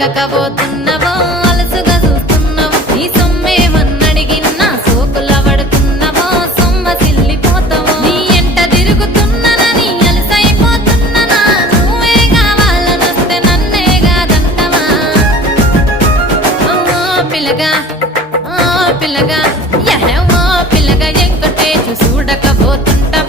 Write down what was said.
ఆగకపోతున్నవో అలసుగా చూస్తున్నవో నీ సొమ్మేమన్నడిగిన్నా సోకుల పడుతున్నవో సొమ్మ సిల్లిపోతావో నీ ఎంట తిరుగుతున్ననని అలసైపోతున్ననా నువ్వే కావాలనొస్తే నన్నే కాదంటవా పిల్లగా పిల్లగా యహ పిల్లగా ఎంకటేచు చూడకపోతుంటవా